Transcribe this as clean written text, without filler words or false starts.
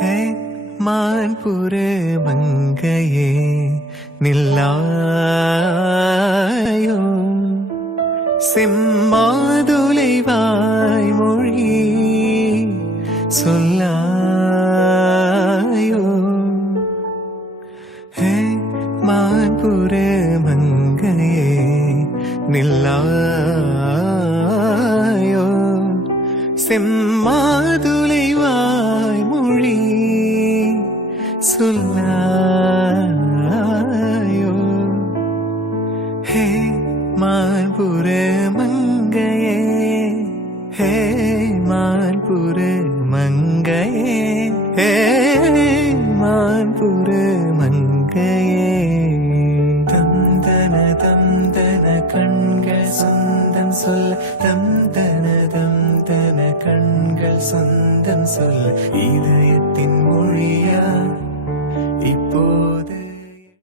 ஹே மான்புற மங்கையே நில்லாயோ செம்மாதுளை வாய்மொழி சொல்லாயோ ஹே மான்புற மங்கையே நில்லாயோ செம்மாதுளை வாய்மொழி சொல்லாயோ ஹே மான்புற மங்கையே ஹே மான்புற மங்கையே ஹே மான்புற மங்கையே தந்தன கண்கள் சொந்தம் சொல்ல தந்தன கண்கள் சொந்தம் சொல்ல இதய